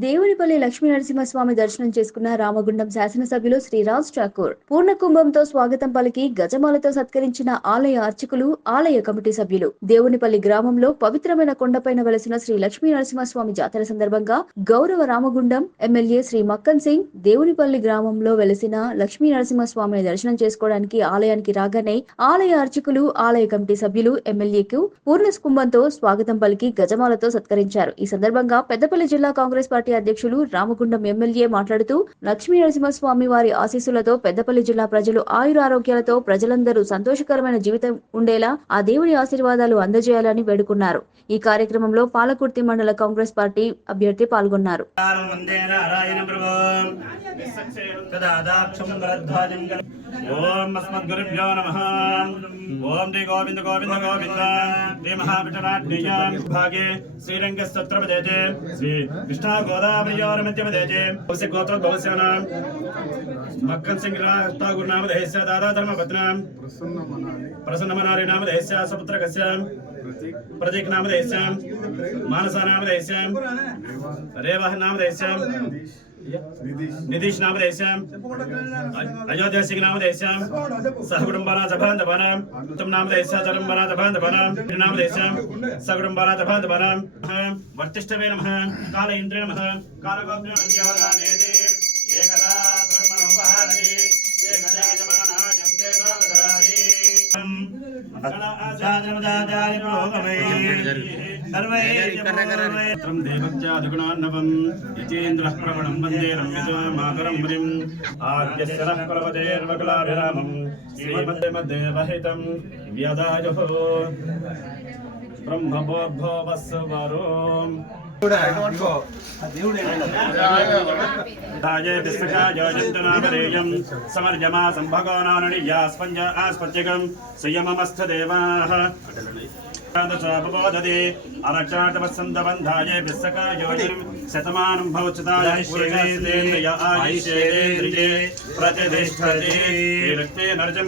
దేవునిపల్లి లక్ష్మీ నరసింహస్వామి దర్శనం చేసుకున్న రామగుండం శాసనసభ్యులు శ్రీ రాజ్ ఠాకూర్ పూర్ణ కుంభంతో స్వాగతం పలికి గజమాలతో సత్కరించిన ఆలయ అర్చకులు, ఆలయ కమిటీ సభ్యులు. దేవునిపల్లి గ్రామంలో పవిత్రమైన కొండపైన వెలసిన శ్రీ లక్ష్మీ నరసింహస్వామి జాతర సందర్భంగా గౌరవ రామగుండం ఎమ్మెల్యే శ్రీ మక్కన్ సింగ్ దేవునిపల్లి గ్రామంలో వెలసిన లక్ష్మీ నరసింహస్వామిని దర్శనం చేసుకోవడానికి ఆలయానికి రాగానే ఆలయ అర్చకులు, ఆలయ కమిటీ సభ్యులు ఎమ్మెల్యేకు పూర్ణ కుంభంతో స్వాగతం పలికి గజమాలతో సత్కరించారు. ఈ సందర్భంగా పెద్దపల్లి జిల్లా కాంగ్రెస్ పార్టీ అధ్యక్షులు రామగుండం ఎమ్మెల్యే మాట్లాడుతూ లక్ష్మీ నరసింహస్వామి వారి ఆశీస్సులతో పెద్దపల్లి జిల్లా ప్రజలు ఆయురారోగ్యాలతో ప్రజలందరూ సంతోషకరమైన జీవితం ఉండేలా ఆ దేవుడి ఆశీర్వాదాలు అందజేయాలని వేడుకున్నారు. ఈ కార్యక్రమంలో పాలకుర్తి మండల కాంగ్రెస్ పార్టీ అభ్యర్థి పాల్గొన్నారు. ఓం అస్మద్గురుభ్యో నమః. ఓం శ్రీ గోవింద గోవింద గోవింద శ్రీ మహావిఠలాఢ్యేయ భాగే శ్రీరంగస్తోత్రపదేజే శ్రీ కృష్ణా గోదావరియోరమధ్యపదేజే భవస్య గోత్ర భవస్యానాం మక్కన్ సింగ్ ఠాకూర్ నామధేయస్య దాదా ధర్మపత్నాం ప్రసన్న మనాలి నామధేయస్య సపుత్రకస్య ప్రతీక్ నామధేయస్య మానసా నామధేయస్య రేవహ నామధేయస్య निधीश नाम अयोध्या सिंह नाम सहकुटुंबाना जबांधवानां उत्तम नाम चरंबना जबांधवानां नाम सकुटुंबाना जबांधवानां वर्तिष्ठवे नमः काल इंद्रे नमः कालगोप्य अज्ञानानेति एकदा ब्रह्मणोपहारति एकदा यजमाना जस्ते राधराति अकला आचार्यवदाचार्य प्रोगमे सर्वैत्रं देवज्जादगुणान्नवं जितेन्द्रः प्रवणं वन्दे रम्यजो मातरं मुनिम् आद्यशरः कुलपतेर्वकुलाभिरामं श्रीमद्देवहितं व्यदायुः ब्रह्मबोद्धो वस्वरो राजे विस्तकाय जन्तनामरेयं समर्यमा संभगोनाननिया स्पञ्ज आस्पत्यकं संयममस्थदेवाः प्रबोधते अरक्षाटवसन्तबन्धाय विस्तकायोजनं शतमानं भवच्युताय आयुष्येन्द्रिये प्रतिष्ठते रक्ते नरजं